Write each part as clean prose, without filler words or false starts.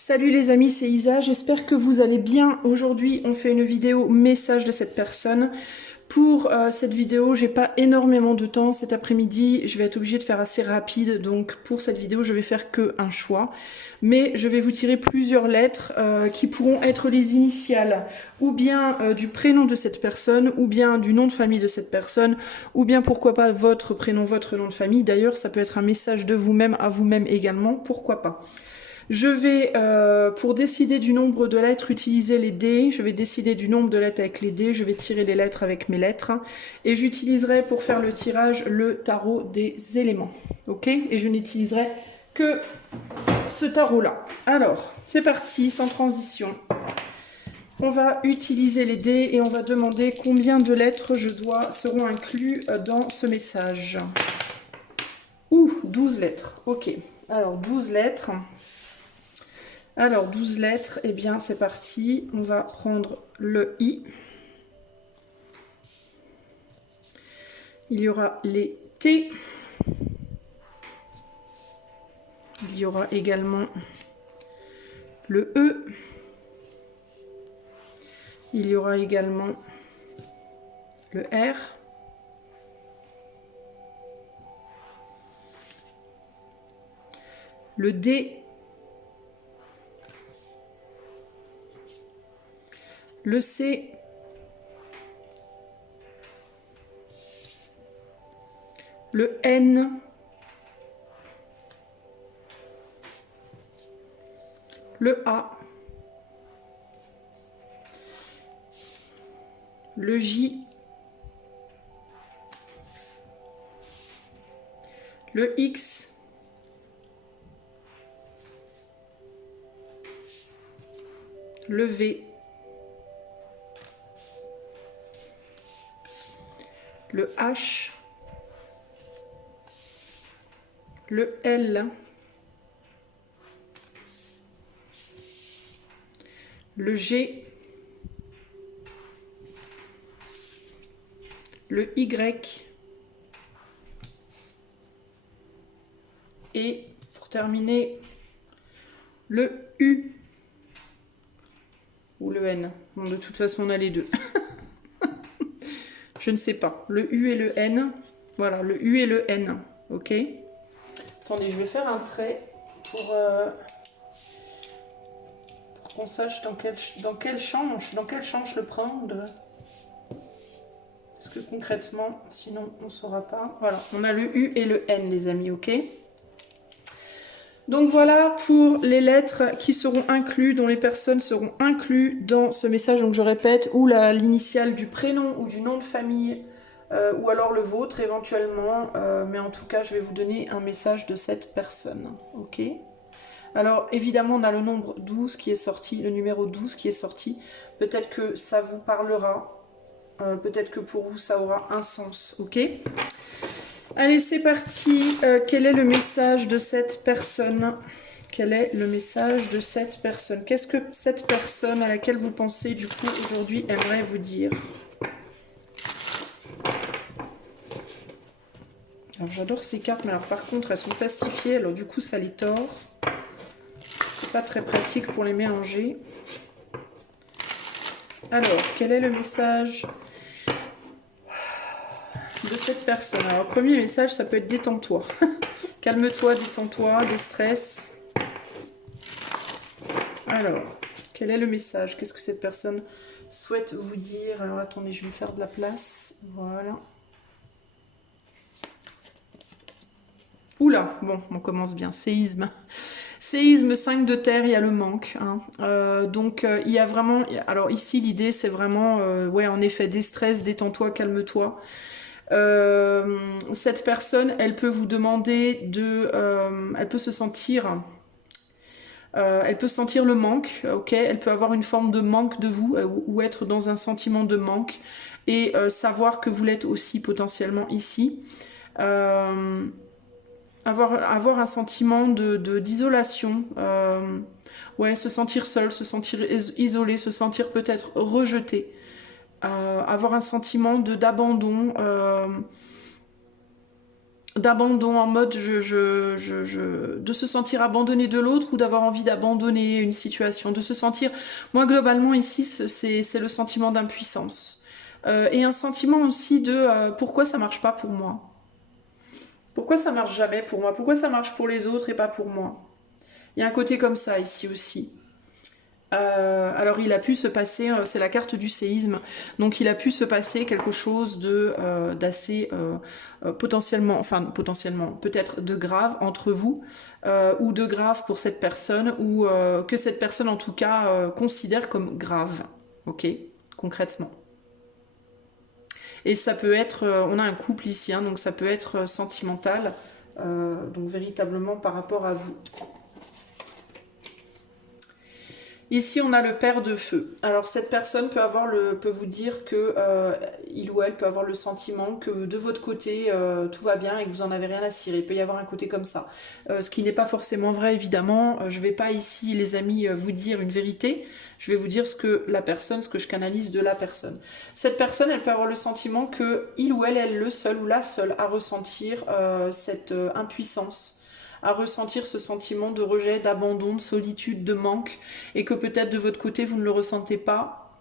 Salut les amis, c'est Isa, j'espère que vous allez bien. Aujourd'hui, on fait une vidéo message de cette personne. Pour cette vidéo, j'ai pas énormément de temps cet après-midi, je vais être obligée de faire assez rapide, donc pour cette vidéo, je vais faire que un choix. Mais je vais vous tirer plusieurs lettres qui pourront être les initiales, ou bien du prénom de cette personne, ou bien du nom de famille de cette personne, ou bien pourquoi pas votre prénom, votre nom de famille. D'ailleurs, ça peut être un message de vous-même à vous-même également, pourquoi pas. Je vais, pour décider du nombre de lettres, utiliser les dés. Je vais décider du nombre de lettres avec les dés. Je vais tirer les lettres avec mes lettres. Et j'utiliserai pour faire le tirage le tarot des éléments. Ok? Et je n'utiliserai que ce tarot-là. Alors, c'est parti, sans transition. On va utiliser les dés et on va demander combien de lettres seront inclus dans ce message. Ouh, 12 lettres. Ok. Alors, 12 lettres. Alors, 12 lettres, eh bien, c'est parti. On va prendre le I. Il y aura les T. Il y aura également le E. Il y aura également le R. Le D. Le C. Le N. Le A. Le J. Le X. Le V. Le H. Le L. Le G. Le Y. Et pour terminer, le U. Ou le N. Bon, de toute façon, on a les deux. Je ne sais pas. Le U et le N. Voilà, le U et le N. Ok. Attendez, je vais faire un trait pour qu'on sache dans quelle change le prendre. Parce que concrètement, sinon on ne saura pas. Voilà, on a le U et le N, les amis, ok? Donc voilà pour les lettres qui seront incluses, dont les personnes seront incluses dans ce message. Donc je répète, ou l'initiale du prénom ou du nom de famille, ou alors le vôtre éventuellement. Mais en tout cas, je vais vous donner un message de cette personne, ok? Alors évidemment, on a le nombre 12 qui est sorti, le numéro 12 qui est sorti. Peut-être que ça vous parlera. Peut-être que pour vous, ça aura un sens, ok? Allez, c'est parti. Quel est le message de cette personne? Quel est le message de cette personne? Qu'est-ce que cette personne à laquelle vous pensez, du coup, aujourd'hui, aimerait vous dire? Alors, j'adore ces cartes, mais alors, par contre, elles sont plastifiées, alors du coup, ça les tord. C'est pas très pratique pour les mélanger. Alors, quel est le message de cette personne? Alors, premier message, ça peut être détends-toi. Calme-toi, détends-toi, déstresse. Alors, quel est le message? Qu'est-ce que cette personne souhaite vous dire? Alors, attendez, je vais faire de la place. Voilà. Oula, bon, on commence bien. Séisme. Séisme, 5 de terre, il y a le manque. Hein. Donc, il y a vraiment... Alors, ici, l'idée, c'est vraiment... ouais, en effet, déstresse, détends-toi, calme-toi. Cette personne, elle peut vous demander de... elle peut se sentir... elle peut sentir le manque, ok? Elle peut avoir une forme de manque de vous ou être dans un sentiment de manque et savoir que vous l'êtes aussi potentiellement ici. Avoir un sentiment d'isolation, ouais, se sentir seul, se sentir isolé, se sentir peut-être rejeté, avoir un sentiment d'abandon, d'abandon en mode de se sentir abandonné de l'autre ou d'avoir envie d'abandonner une situation, de se sentir, moi globalement ici c'est le sentiment d'impuissance et un sentiment aussi de pourquoi ça marche pas pour moi, pourquoi ça marche jamais pour moi, pourquoi ça marche pour les autres et pas pour moi. Il y a un côté comme ça ici aussi. Alors il a pu se passer, c'est la carte du séisme, donc il a pu se passer quelque chose de d'assez potentiellement, enfin potentiellement, peut-être de grave entre vous, ou de grave pour cette personne, ou que cette personne en tout cas considère comme grave, ok, concrètement. Et ça peut être, on a un couple ici, hein, donc ça peut être sentimental, donc véritablement par rapport à vous. Ici, on a le père de feu. Alors, cette personne peut vous dire que il ou elle peut avoir le sentiment que de votre côté, tout va bien et que vous en avez rien à cirer. Il peut y avoir un côté comme ça. Ce qui n'est pas forcément vrai, évidemment. Je ne vais pas ici, les amis, vous dire une vérité. Je vais vous dire ce que je canalise de la personne. Cette personne, elle peut avoir le sentiment que il ou elle est le seul ou la seule à ressentir cette impuissance, à ressentir ce sentiment de rejet, d'abandon, de solitude, de manque, et que peut-être de votre côté vous ne le ressentez pas,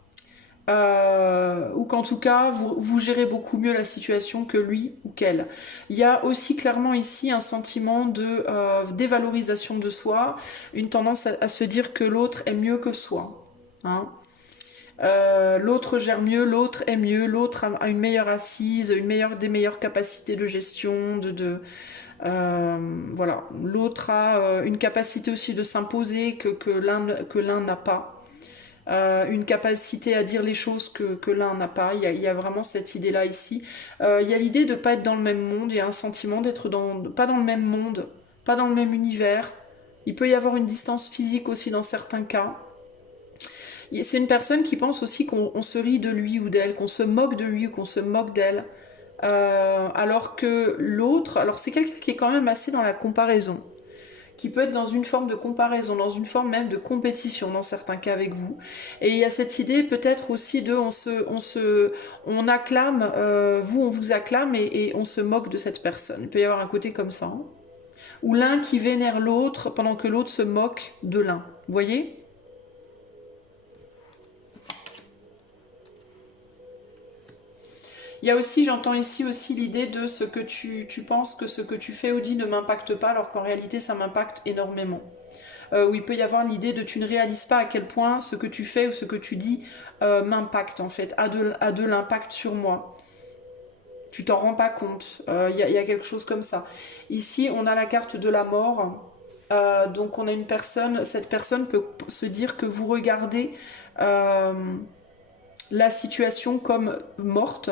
ou qu'en tout cas vous gérez beaucoup mieux la situation que lui ou qu'elle. Il y a aussi clairement ici un sentiment de dévalorisation de soi, une tendance à se dire que l'autre est mieux que soi. Hein. L'autre gère mieux, l'autre est mieux, l'autre a une meilleure assise, des meilleures capacités de gestion, voilà, l'autre a une capacité aussi de s'imposer que l'un n'a pas, une capacité à dire les choses que l'un n'a pas. Il y a vraiment cette idée-là ici. Il y a l'idée de ne pas être dans le même monde, il y a un sentiment d'être pas dans le même monde, pas dans le même univers. Il peut y avoir une distance physique aussi dans certains cas. C'est une personne qui pense aussi qu'on se rit de lui ou d'elle, qu'on se moque de lui ou qu'on se moque d'elle. Alors que l'autre, alors c'est quelqu'un qui est quand même assez dans la comparaison, qui peut être dans une forme de comparaison, dans une forme même de compétition dans certains cas avec vous. Et il y a cette idée peut-être aussi de on acclame, vous on vous acclame et on se moque de cette personne. Il peut y avoir un côté comme ça. Hein. Ou l'un qui vénère l'autre pendant que l'autre se moque de l'un. Vous voyez ? Il y a aussi, j'entends ici aussi l'idée de ce que tu penses que ce que tu fais ou dis ne m'impacte pas, alors qu'en réalité ça m'impacte énormément. Où il peut y avoir l'idée de tu ne réalises pas à quel point ce que tu fais ou ce que tu dis m'impacte en fait, a de l'impact sur moi. Tu t'en rends pas compte. Il y a quelque chose comme ça. Ici, on a la carte de la mort. Donc on a une personne, cette personne peut se dire que vous regardez la situation comme morte.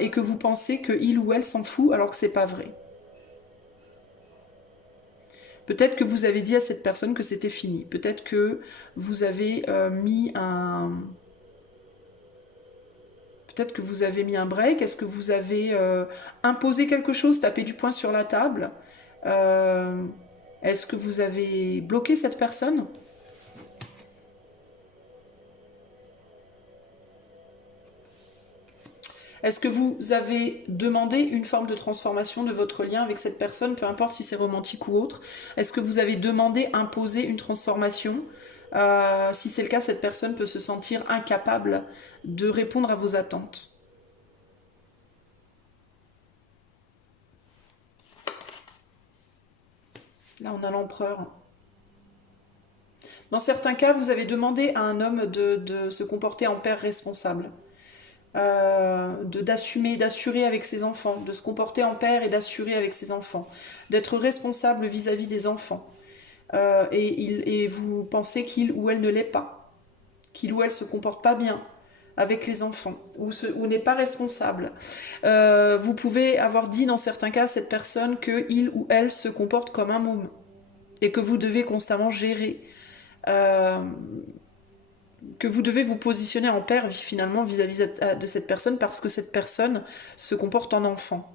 Et que vous pensez qu'il ou elle s'en fout alors que c'est pas vrai. Peut-être que vous avez dit à cette personne que c'était fini. Peut-être que vous avez mis un... Peut-être que vous avez mis un break. Est-ce que vous avez imposé quelque chose, tapé du poing sur la table? Est-ce que vous avez bloqué cette personne? Est-ce que vous avez demandé une forme de transformation de votre lien avec cette personne, peu importe si c'est romantique ou autre? Est-ce que vous avez demandé, imposé une transformation? Si c'est le cas, cette personne peut se sentir incapable de répondre à vos attentes. Là, on a l'empereur. Dans certains cas, vous avez demandé à un homme de se comporter en père responsable. D'assurer avec ses enfants, de se comporter en père et d'assurer avec ses enfants, d'être responsable vis-à-vis des enfants. Et vous pensez qu'il ou elle ne l'est pas, qu'il ou elle se comporte pas bien avec les enfants, ou n'est pas responsable. Vous pouvez avoir dit dans certains cas à cette personne qu'il ou elle se comporte comme un môme, et que vous devez constamment gérer. Que vous devez vous positionner en père finalement vis-à-vis de cette personne parce que cette personne se comporte en enfant.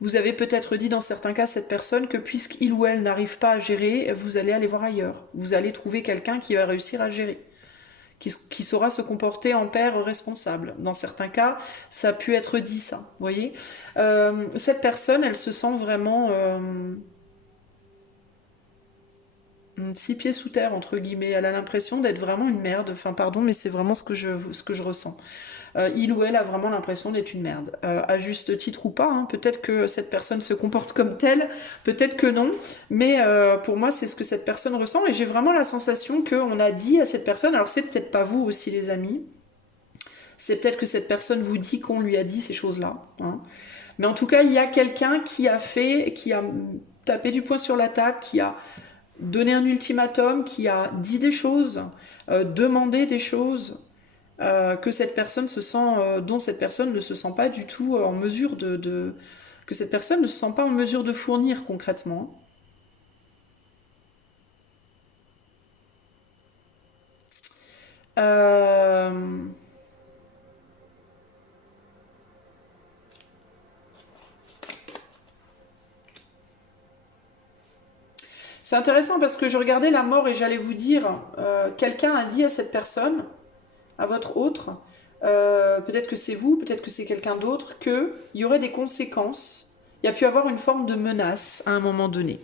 Vous avez peut-être dit dans certains cas à cette personne que puisqu'il ou elle n'arrive pas à gérer, vous allez aller voir ailleurs. Vous allez trouver quelqu'un qui va réussir à gérer, qui saura se comporter en père responsable. Dans certains cas, ça a pu être dit ça, vous voyez. Cette personne, elle se sent vraiment 6 pieds sous terre, entre guillemets. Elle a l'impression d'être vraiment une merde. Enfin, pardon, mais c'est vraiment ce que je ressens. Il ou elle a vraiment l'impression d'être une merde. À juste titre ou pas, hein. Peut-être que cette personne se comporte comme telle, peut-être que non, mais pour moi c'est ce que cette personne ressent et j'ai vraiment la sensation qu'on a dit à cette personne, alors c'est peut-être pas vous aussi les amis, c'est peut-être que cette personne vous dit qu'on lui a dit ces choses-là, hein. Mais en tout cas il y a quelqu'un qui a tapé du poing sur la table, qui a donné un ultimatum, qui a dit des choses, demandé des choses, que cette personne se sent, dont cette personne ne se sent pas du tout en mesure que cette personne ne se sent pas en mesure de fournir concrètement. Euh, C'est intéressant parce que je regardais la mort et j'allais vous dire, quelqu'un a dit à cette personne, à votre autre, peut-être que c'est vous, peut-être que c'est quelqu'un d'autre, qu'il y aurait des conséquences. Il y a pu avoir une forme de menace à un moment donné.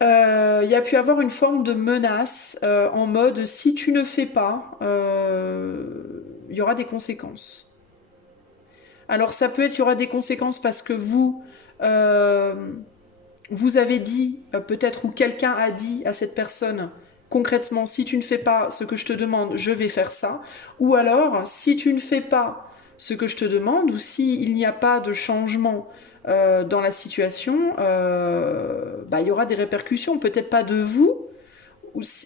Il y a pu avoir une forme de menace en mode si tu ne fais pas, il y aura des conséquences. Alors ça peut être il y aura des conséquences parce que vous avez dit, peut-être ou quelqu'un a dit à cette personne concrètement, si tu ne fais pas ce que je te demande, je vais faire ça. Ou alors, si tu ne fais pas ce que je te demande, ou s'il n'y a pas de changement dans la situation, il y aura des répercussions. Peut-être pas de vous,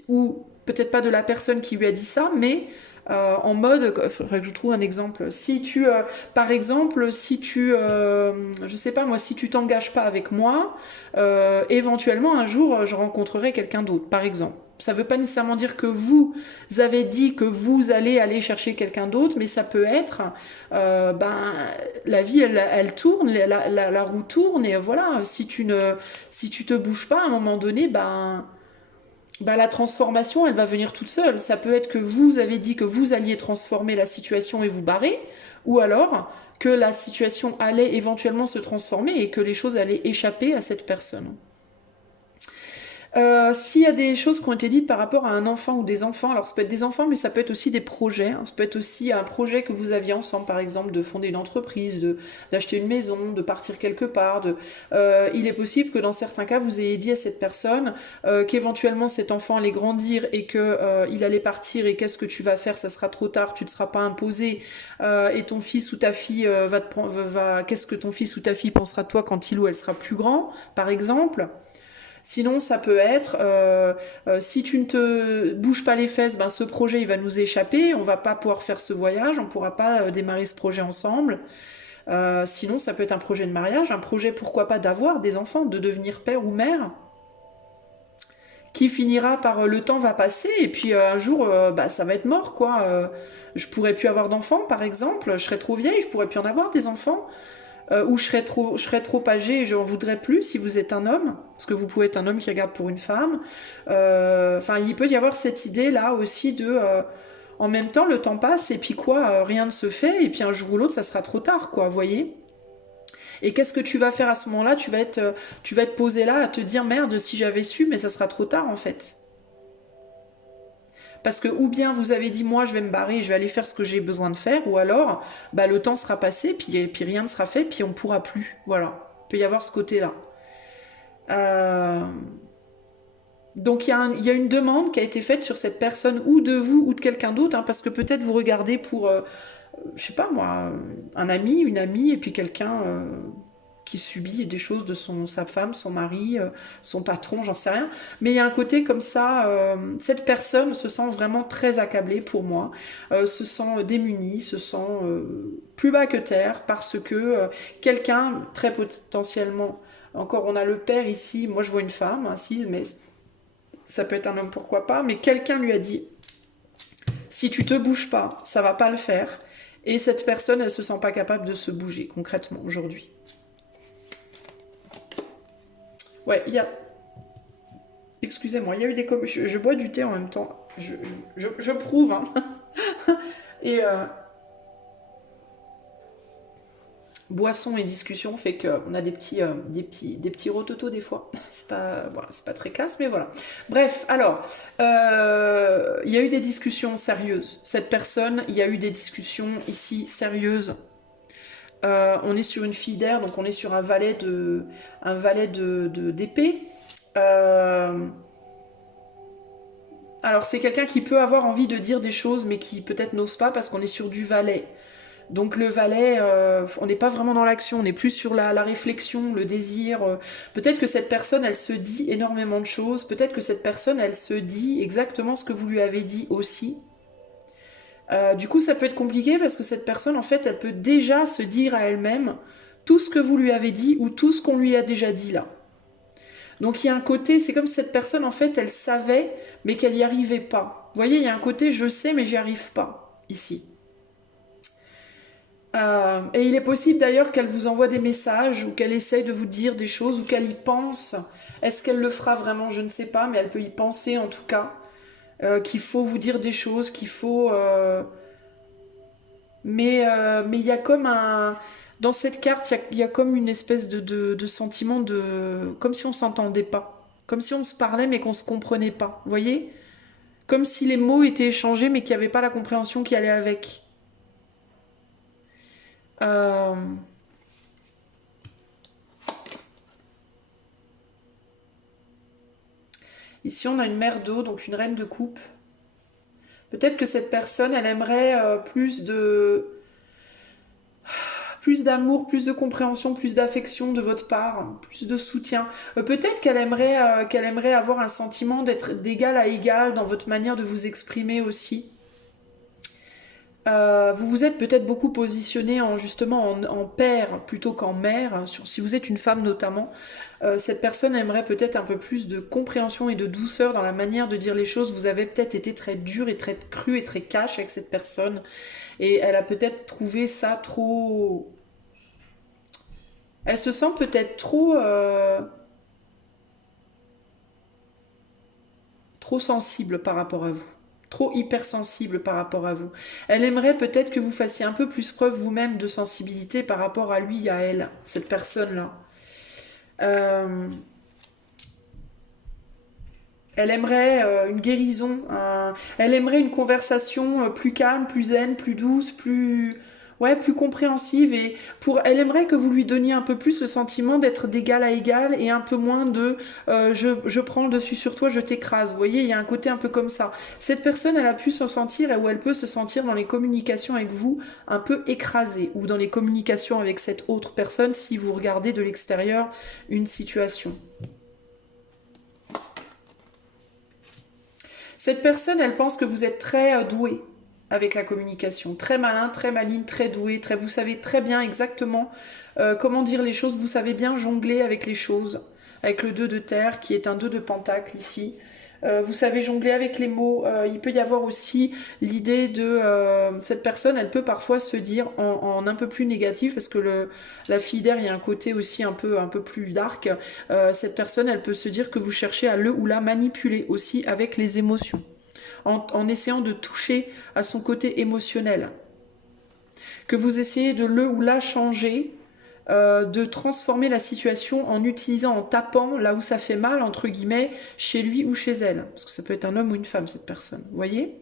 ou peut-être pas de la personne qui lui a dit ça, mais en mode, il faudrait que je trouve un exemple. Si tu, par exemple, si tu, je sais pas moi, si tu t'engages pas avec moi, éventuellement un jour je rencontrerai quelqu'un d'autre, par exemple. Ça ne veut pas nécessairement dire que vous avez dit que vous allez aller chercher quelqu'un d'autre, mais ça peut être, la vie elle tourne, la roue tourne et voilà. Si tu te bouges pas à un moment donné, la transformation, elle va venir toute seule. Ça peut être que vous avez dit que vous alliez transformer la situation et vous barrer, ou alors que la situation allait éventuellement se transformer et que les choses allaient échapper à cette personne. S'il y a des choses qui ont été dites par rapport à un enfant ou des enfants, alors ça peut être des enfants, mais ça peut être aussi des projets, hein. Ça peut être aussi un projet que vous aviez ensemble, par exemple, de fonder une entreprise, d'acheter une maison, de partir quelque part. Il est possible que dans certains cas, vous ayez dit à cette personne qu'éventuellement cet enfant allait grandir et qu'il allait partir et qu'est-ce que tu vas faire, ça sera trop tard, tu ne seras pas imposé et ton fils ou ta fille qu'est-ce que ton fils ou ta fille pensera de toi quand il ou elle sera plus grand, par exemple. Sinon, ça peut être si tu ne te bouges pas les fesses, ce projet il va nous échapper, on va pas pouvoir faire ce voyage, on pourra pas démarrer ce projet ensemble. Sinon, ça peut être un projet de mariage, un projet pourquoi pas d'avoir des enfants, de devenir père ou mère, qui finira par le temps va passer et puis un jour ça va être mort quoi. Je pourrais plus avoir d'enfants par exemple, je serais trop vieille, je pourrais plus en avoir des enfants. Ou je serais trop âgée et j'en voudrais plus si vous êtes un homme, parce que vous pouvez être un homme qui regarde pour une femme. Il peut y avoir cette idée là aussi en même temps, le temps passe et puis rien ne se fait et puis un jour ou l'autre, ça sera trop tard, quoi, vous voyez. Et qu'est-ce que tu vas faire à ce moment-là? Tu vas être posé là à te dire merde, si j'avais su, mais ça sera trop tard en fait. Parce que ou bien vous avez dit moi je vais me barrer, je vais aller faire ce que j'ai besoin de faire, ou alors le temps sera passé, puis rien ne sera fait, puis on ne pourra plus. Voilà, il peut y avoir ce côté-là. Donc il y a une demande qui a été faite sur cette personne, ou de vous, ou de quelqu'un d'autre, hein, parce que peut-être vous regardez pour, je sais pas moi, un ami, une amie, et puis quelqu'un qui subit des choses de sa femme, son mari, son patron, j'en sais rien. Mais il y a un côté comme ça, cette personne se sent vraiment très accablée pour moi, se sent démunie, se sent plus bas que terre, parce que quelqu'un, très potentiellement, encore on a le père ici, moi je vois une femme, assise, mais ça peut être un homme, pourquoi pas, mais quelqu'un lui a dit, si tu te bouges pas, ça va pas le faire, et cette personne, elle se sent pas capable de se bouger, concrètement, aujourd'hui. Ouais, il y a... Excusez-moi, il y a eu des... Je bois du thé en même temps. je prouve, hein. Et boisson et discussion fait qu'on a des petits rototos des fois. C'est pas, voilà, c'est pas très classe, mais voilà. Bref, alors, il y a eu des discussions sérieuses. Cette personne, il y a eu des discussions ici sérieuses. On est sur une fille d'air, donc on est sur un valet d'épée. Alors c'est quelqu'un qui peut avoir envie de dire des choses, mais qui peut-être n'ose pas parce qu'on est sur du valet. Donc le valet, on n'est pas vraiment dans l'action, on est plus sur la réflexion, le désir. Peut-être que cette personne, elle se dit énormément de choses. Peut-être que cette personne, elle se dit exactement ce que vous lui avez dit aussi. Du coup, ça peut être compliqué parce que cette personne, en fait, elle peut déjà se dire à elle-même tout ce que vous lui avez dit ou tout ce qu'on lui a déjà dit là. Donc il y a un côté, c'est comme si cette personne, en fait, elle savait, mais qu'elle n'y arrivait pas. Vous voyez, il y a un côté, je sais, mais j'y arrive pas, ici. Et il est possible d'ailleurs qu'elle vous envoie des messages ou qu'elle essaye de vous dire des choses ou qu'elle y pense. Est-ce qu'elle le fera vraiment? Je ne sais pas, mais elle peut y penser en tout cas. Qu'il faut vous dire des choses, qu'il faut... Mais il y a comme un... Dans cette carte, il y a comme une espèce de sentiment de... Comme si on s'entendait pas. Comme si on se parlait mais qu'on se comprenait pas. Vous voyez? Comme si les mots étaient échangés mais qu'il n'y avait pas la compréhension qui allait avec. Ici, on a une mère d'eau, donc une reine de coupe. Peut-être que cette personne, elle aimerait plus d'amour, plus de compréhension, plus d'affection de votre part, plus de soutien. Peut-être qu'elle aimerait avoir un sentiment d'être d'égal à égal dans votre manière de vous exprimer aussi. Vous vous êtes peut-être beaucoup positionné justement en père plutôt qu'en mère, si vous êtes une femme notamment. Cette personne aimerait peut-être un peu plus de compréhension et de douceur dans la manière de dire les choses. Vous avez peut-être été très dur et très cru et très cash avec cette personne. Et elle a peut-être trouvé ça trop... Elle se sent peut-être trop sensible par rapport à vous. Trop hypersensible par rapport à vous. Elle aimerait peut-être que vous fassiez un peu plus preuve vous-même de sensibilité par rapport à lui et à elle, cette personne-là. Elle aimerait une guérison, elle aimerait une conversation plus calme, plus zen, plus douce, plus compréhensive. Et elle aimerait que vous lui donniez un peu plus le sentiment d'être d'égal à égal et un peu moins de je prends le dessus sur toi, je t'écrase. Vous voyez, il y a un côté un peu comme ça. Cette personne, elle a pu se sentir, ou elle peut se sentir dans les communications avec vous un peu écrasée, ou dans les communications avec cette autre personne si vous regardez de l'extérieur une situation. Cette personne, elle pense que vous êtes très doué avec la communication, très malin, très maligne, très doué, vous savez très bien exactement comment dire les choses, vous savez bien jongler avec les choses, avec le 2 de terre qui est un 2 de pentacle ici. Vous savez jongler avec les mots. Il peut y avoir aussi l'idée de... cette personne, elle peut parfois se dire en un peu plus négatif, parce que la fille d'air, il y a un côté aussi un peu plus dark. Cette personne, elle peut se dire que vous cherchez à le ou la manipuler aussi avec les émotions, en essayant de toucher à son côté émotionnel. Que vous essayez de le ou la changer, de transformer la situation en utilisant, en tapant là où ça fait mal, entre guillemets, chez lui ou chez elle. Parce que ça peut être un homme ou une femme, cette personne. Vous voyez ?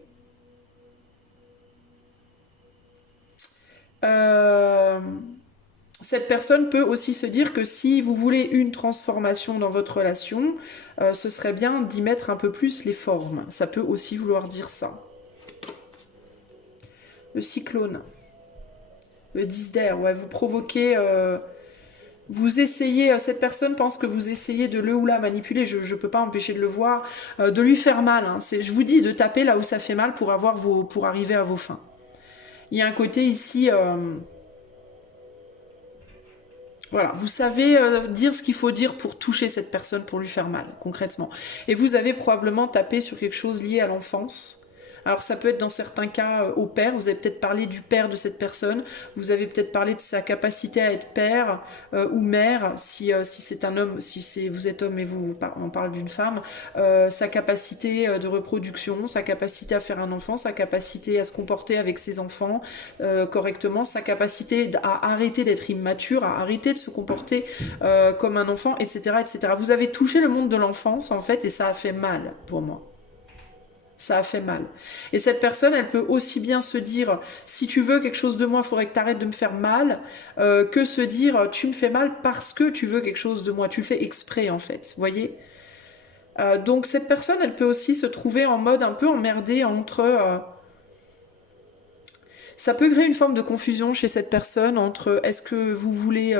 Cette personne peut aussi se dire que si vous voulez une transformation dans votre relation, ce serait bien d'y mettre un peu plus les formes. Ça peut aussi vouloir dire ça. Le cyclone. Le 10 d'air, ouais, vous provoquez... vous essayez, cette personne pense que vous essayez de le ou la manipuler, je ne peux pas empêcher de le voir, de lui faire mal. Hein. Je vous dis de taper là où ça fait mal pour arriver à vos fins. Il y a un côté ici... voilà, vous savez dire ce qu'il faut dire pour toucher cette personne, pour lui faire mal, concrètement. Et vous avez probablement tapé sur quelque chose lié à l'enfance. Alors ça peut être dans certains cas au père, vous avez peut-être parlé du père de cette personne, vous avez peut-être parlé de sa capacité à être père ou mère, si c'est un homme, si vous êtes homme et on parle d'une femme, sa capacité de reproduction, sa capacité à faire un enfant, sa capacité à se comporter avec ses enfants correctement, sa capacité à arrêter d'être immature, à arrêter de se comporter comme un enfant, etc., etc. Vous avez touché le monde de l'enfance en fait et ça a fait mal pour moi. Ça a fait mal. Et cette personne, elle peut aussi bien se dire, si tu veux quelque chose de moi, il faudrait que tu arrêtes de me faire mal, que se dire, tu me fais mal parce que tu veux quelque chose de moi. Tu le fais exprès, en fait. Vous voyez donc cette personne, elle peut aussi se trouver en mode un peu emmerdée entre... ça peut créer une forme de confusion chez cette personne entre est-ce que vous voulez...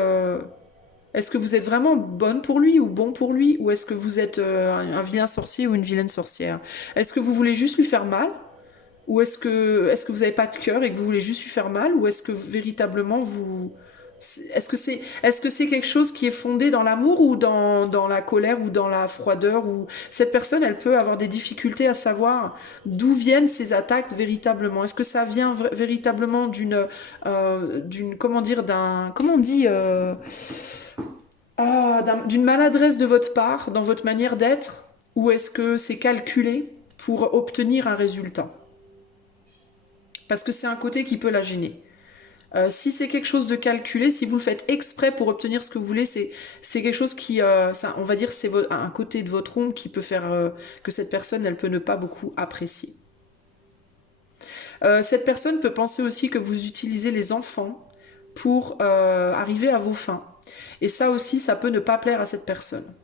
est-ce que vous êtes vraiment bonne pour lui ou bon pour lui, ou est-ce que vous êtes un vilain sorcier ou une vilaine sorcière? Est-ce que vous voulez juste lui faire mal, ou est-ce que vous n'avez pas de cœur et que vous voulez juste lui faire mal, ou est-ce que véritablement vous... Est-ce que c'est quelque chose qui est fondé dans l'amour ou dans la colère ou dans la froideur, ou cette personne, elle peut avoir des difficultés à savoir d'où viennent ces attaques véritablement? Est-ce que ça vient véritablement d'une comment dire, comment on dit d'une maladresse de votre part dans votre manière d'être, ou est-ce que c'est calculé pour obtenir un résultat? Parce que c'est un côté qui peut la gêner. Si c'est quelque chose de calculé, si vous le faites exprès pour obtenir ce que vous voulez, c'est quelque chose qui, on va dire, c'est un côté de votre ombre qui peut faire que cette personne, elle peut ne pas beaucoup apprécier. Cette personne peut penser aussi que vous utilisez les enfants pour arriver à vos fins. Et ça aussi, ça peut ne pas plaire à cette personne.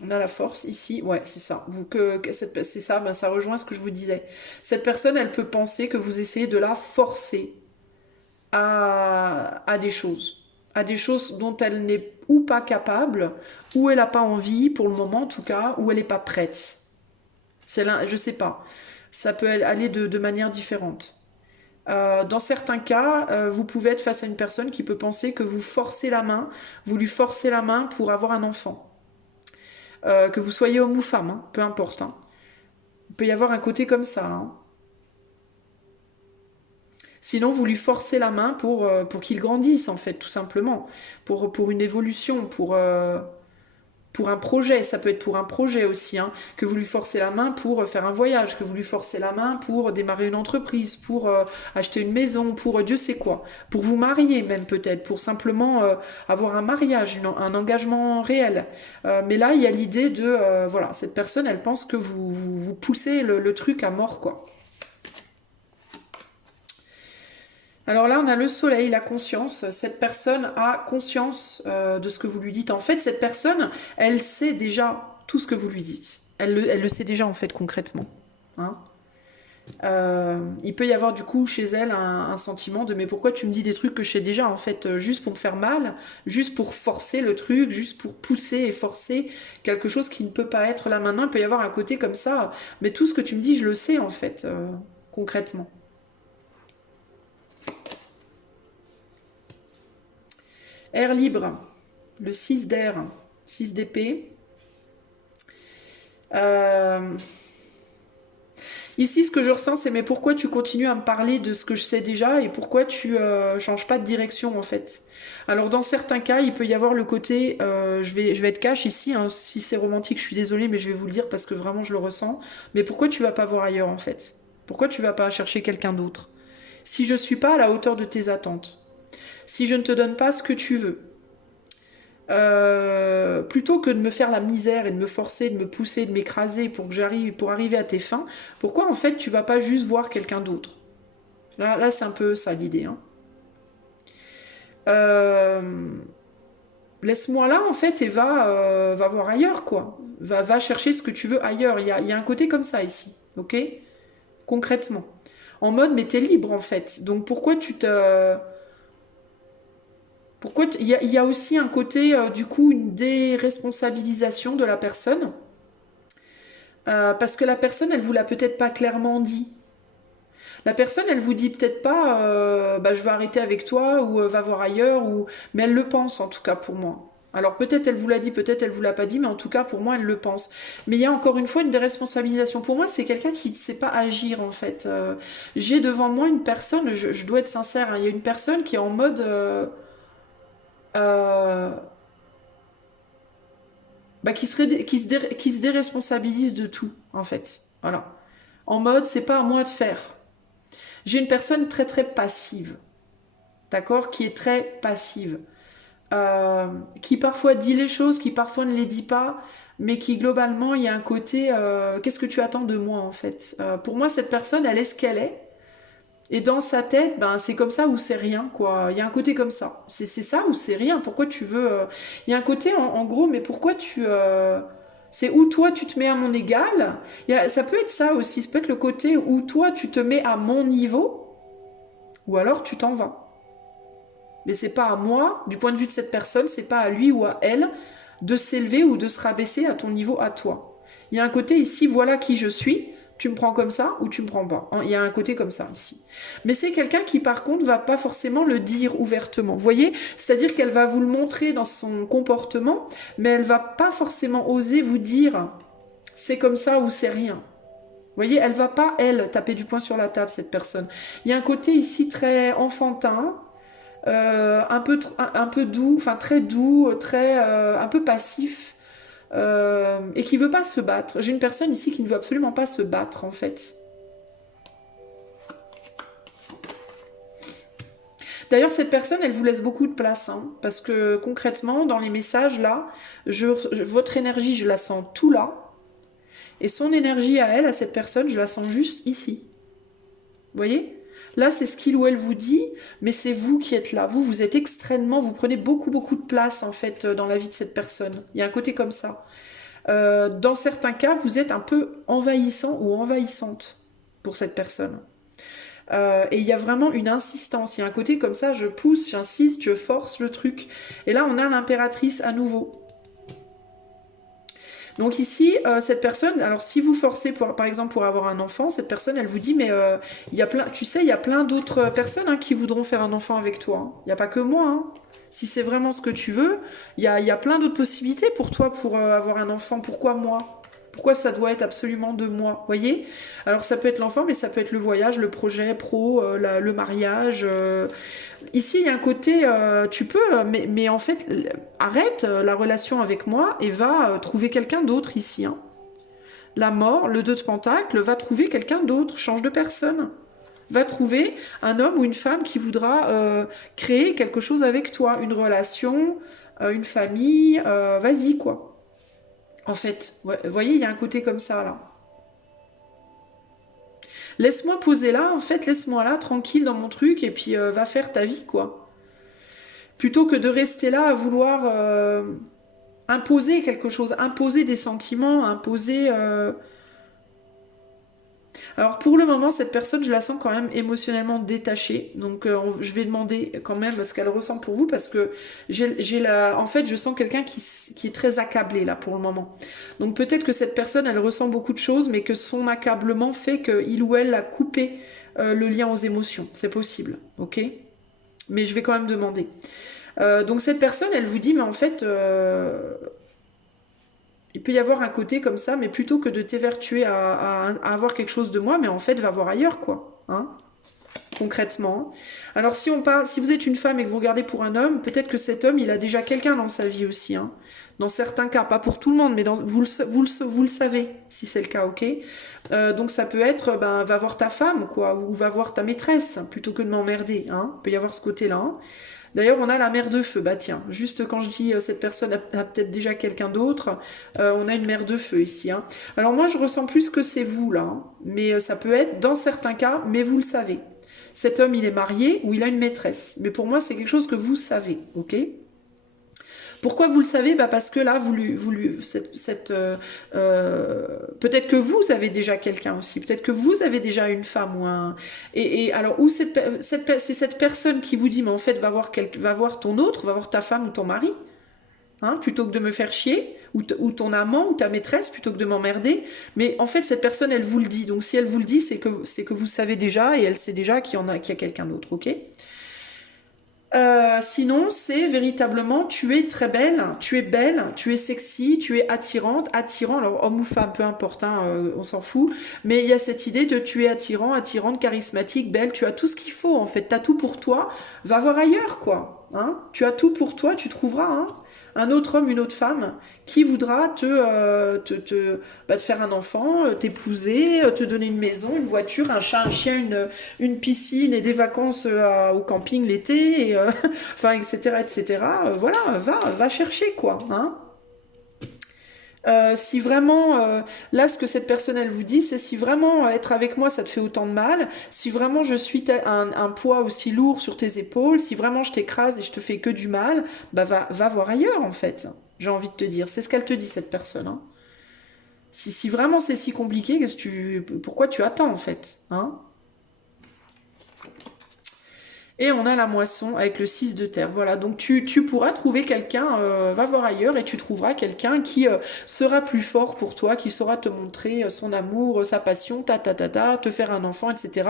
On a la force ici, ouais, c'est ça. C'est ça, ben, ça rejoint ce que je vous disais. Cette personne, elle peut penser que vous essayez de la forcer à des choses. À des choses dont elle n'est ou pas capable, ou elle n'a pas envie, pour le moment en tout cas, ou elle n'est pas prête. C'est là, je sais pas. Ça peut aller de manière différente. Dans certains cas, vous pouvez être face à une personne qui peut penser que vous forcez la main, vous lui forcez la main pour avoir un enfant. Que vous soyez homme ou femme, hein, peu importe. Hein. Il peut y avoir un côté comme ça. Hein. Sinon, vous lui forcez la main pour qu'il grandisse, en fait, tout simplement. Pour une évolution, pour un projet. Ça peut être pour un projet aussi. Hein, que vous lui forcez la main pour faire un voyage, que vous lui forcez la main pour démarrer une entreprise, pour acheter une maison, pour Dieu sait quoi. Pour vous marier même peut-être, pour simplement avoir un mariage, un engagement réel. Mais là, il y a l'idée de... voilà, cette personne, elle pense que vous poussez le truc à mort, quoi. Alors là, on a le soleil, la conscience. Cette personne a conscience de ce que vous lui dites. En fait, cette personne, elle sait déjà tout ce que vous lui dites. Elle le sait déjà, en fait, concrètement. Hein. Il peut y avoir, du coup, chez elle, un sentiment de « mais pourquoi tu me dis des trucs que je sais déjà, en fait, juste pour me faire mal, juste pour forcer le truc, juste pour pousser et forcer quelque chose qui ne peut pas être là maintenant. » Il peut y avoir un côté comme ça. Mais tout ce que tu me dis, je le sais, en fait, concrètement. Air libre, le 6 d'air, 6 d'épée. Ici, ce que je ressens, c'est mais pourquoi tu continues à me parler de ce que je sais déjà et pourquoi tu changes pas de direction en fait. Alors dans certains cas, il peut y avoir le côté, je vais être cash ici, hein, si c'est romantique, je suis désolée, mais je vais vous le dire parce que vraiment je le ressens. Mais pourquoi tu vas pas voir ailleurs en fait? Pourquoi tu vas pas chercher quelqu'un d'autre? Si je suis pas à la hauteur de tes attentes, si je ne te donne pas ce que tu veux, plutôt que de me faire la misère et de me forcer, de me pousser, de m'écraser pour arriver à tes fins, pourquoi en fait tu vas pas juste voir quelqu'un d'autre? Là c'est un peu ça l'idée. Hein. Laisse-moi là en fait et va voir ailleurs quoi. Va chercher ce que tu veux ailleurs. Il y a un côté comme ça ici, ok? Concrètement. En mode mais t'es libre en fait. Donc pourquoi tu te... Pourquoi il y a aussi un côté, du coup, une déresponsabilisation de la personne. Parce que la personne, elle vous l'a peut-être pas clairement dit. La personne, elle vous dit peut-être pas, bah, je vais arrêter avec toi, ou va voir ailleurs, mais elle le pense en tout cas pour moi. Alors peut-être elle vous l'a dit, peut-être elle vous l'a pas dit, mais en tout cas pour moi elle le pense. Mais il y a encore une fois une déresponsabilisation. Pour moi c'est quelqu'un qui ne sait pas agir en fait. J'ai devant moi une personne, je dois être sincère, hein, il y a une personne qui est en mode... euh, bah, qui se déresponsabilise de tout en fait. Voilà. En mode c'est pas à moi de faire. J'ai une personne très très passive. D'accord? Qui est très passive. Qui parfois dit les choses, qui parfois ne les dit pas, mais qui globalement, il y a un côté, qu'est-ce que tu attends de moi en fait? Pour moi, cette personne, elle est ce qu'elle est, et dans sa tête, ben, c'est comme ça ou c'est rien, quoi. Il y a un côté comme ça. C'est ça ou c'est rien. Pourquoi tu veux... Il y a un côté, en gros, mais pourquoi tu... C'est où toi tu te mets à mon égal. Ça peut être ça aussi, ça peut être le côté où toi tu te mets à mon niveau, ou alors tu t'en vas. Mais c'est pas à moi, du point de vue de cette personne, c'est pas à lui ou à elle de s'élever ou de se rabaisser à ton niveau à toi. Il y a un côté ici, voilà qui je suis, tu me prends comme ça ou tu me prends pas. Il y a un côté comme ça ici. Mais c'est quelqu'un qui par contre va pas forcément le dire ouvertement. Vous voyez? C'est-à-dire qu'elle va vous le montrer dans son comportement, mais elle va pas forcément oser vous dire c'est comme ça ou c'est rien. Vous voyez, elle va pas, elle, taper du poing sur la table, cette personne. Il y a un côté ici très enfantin, un peu doux, enfin très doux, un peu passif, et qui veut pas se battre. J'ai une personne ici qui ne veut absolument pas se battre en fait. D'ailleurs, cette personne, elle vous laisse beaucoup de place, hein, parce que concrètement, dans les messages là, votre énergie, je la sens tout là, et son énergie à elle, à cette personne, je la sens juste ici. Vous voyez ? Là, c'est ce qu'il ou elle vous dit, mais c'est vous qui êtes là. Vous êtes extrêmement... Vous prenez beaucoup, beaucoup de place, en fait, dans la vie de cette personne. Il y a un côté comme ça. Dans certains cas, vous êtes un peu envahissant ou envahissante pour cette personne. Et il y a vraiment une insistance. Il y a un côté comme ça, je pousse, j'insiste, je force le truc. Et là, on a l'impératrice à nouveau. Donc ici, cette personne, alors si vous forcez par exemple pour avoir un enfant, cette personne elle vous dit mais il y a plein, tu sais, il y a plein d'autres personnes hein, qui voudront faire un enfant avec toi. Hein. Il n'y a pas que moi. Hein. Si c'est vraiment ce que tu veux, il y a plein d'autres possibilités pour toi pour avoir un enfant. Pourquoi moi? Pourquoi ça doit être absolument de moi? Voyez? Alors ça peut être l'enfant, mais ça peut être le voyage, le projet pro, le mariage. Ici, il y a un côté, tu peux, mais en fait, arrête la relation avec moi et va trouver quelqu'un d'autre ici. Hein. La mort, le 2 de Pentacle, va trouver quelqu'un d'autre, change de personne. Va trouver un homme ou une femme qui voudra créer quelque chose avec toi, une relation, une famille, vas-y quoi. En fait, vous voyez, il y a un côté comme ça là. Laisse-moi poser là, en fait, laisse-moi là, tranquille dans mon truc, et puis va faire ta vie, quoi. Plutôt que de rester là à vouloir imposer quelque chose, imposer des sentiments, imposer... Alors pour le moment, cette personne, je la sens quand même émotionnellement détachée. Donc je vais demander quand même ce qu'elle ressent pour vous, parce que en fait, je sens quelqu'un qui est très accablé là pour le moment. Donc peut-être que cette personne, elle ressent beaucoup de choses, mais que son accablement fait qu'il ou elle a coupé le lien aux émotions. C'est possible, ok? Mais je vais quand même demander. Donc cette personne, elle vous dit, mais en fait... il peut y avoir un côté comme ça, mais plutôt que de t'évertuer à avoir quelque chose de moi, mais en fait, va voir ailleurs, quoi. Hein, concrètement. Alors, si on parle, si vous êtes une femme et que vous regardez pour un homme, peut-être que cet homme, il a déjà quelqu'un dans sa vie aussi. Hein. Dans certains cas, pas pour tout le monde, mais vous le savez, si c'est le cas, ok. Donc, ça peut être, ben, va voir ta femme, quoi, ou va voir ta maîtresse, plutôt que de m'emmerder. Hein. Il peut y avoir ce côté-là. Hein. D'ailleurs, on a la mère de feu. Bah tiens, juste quand je dis cette personne a peut-être déjà quelqu'un d'autre, on a une mère de feu ici. Hein. Alors moi, je ressens plus que c'est vous là, hein. Mais ça peut être dans certains cas, mais vous le savez. Cet homme, il est marié ou il a une maîtresse. Mais pour moi, c'est quelque chose que vous savez, ok ? Pourquoi vous le savez? Bah parce que là, peut-être que vous avez déjà quelqu'un aussi, peut-être que vous avez déjà une femme ou un... Et alors, où c'est cette personne qui vous dit, mais en fait, va voir ton autre, va voir ta femme ou ton mari, hein, plutôt que de me faire chier, ou ton amant ou ta maîtresse, plutôt que de m'emmerder. Mais en fait, cette personne, elle vous le dit. Donc, si elle vous le dit, c'est que vous savez déjà, et elle sait déjà qu'il y a quelqu'un d'autre, ok ? Sinon, c'est véritablement, tu es très belle, tu es sexy, tu es attirante, attirant, alors homme ou femme, peu importe, hein, on s'en fout, mais il y a cette idée de tu es attirant, attirante, charismatique, belle, tu as tout ce qu'il faut en fait, tu as tout pour toi, va voir ailleurs quoi, hein, tu as tout pour toi, tu trouveras hein, un autre homme, une autre femme qui voudra te faire un enfant, t'épouser, te donner une maison, une voiture, un chat, un chien, une piscine et des vacances au camping l'été, enfin, etc., etc. Voilà, va chercher, quoi. Hein. Si vraiment, là, ce que cette personne, elle vous dit, c'est si vraiment être avec moi, ça te fait autant de mal, si vraiment je suis un poids aussi lourd sur tes épaules, si vraiment je t'écrase et je te fais que du mal, bah va voir ailleurs, en fait. J'ai envie de te dire. C'est ce qu'elle te dit, cette personne. Hein. Si vraiment c'est si compliqué, pourquoi tu attends, en fait hein. Et on a la moisson avec le 6 de terre. Voilà, donc tu pourras trouver quelqu'un, va voir ailleurs et tu trouveras quelqu'un qui sera plus fort pour toi, qui saura te montrer son amour, sa passion, te faire un enfant, etc.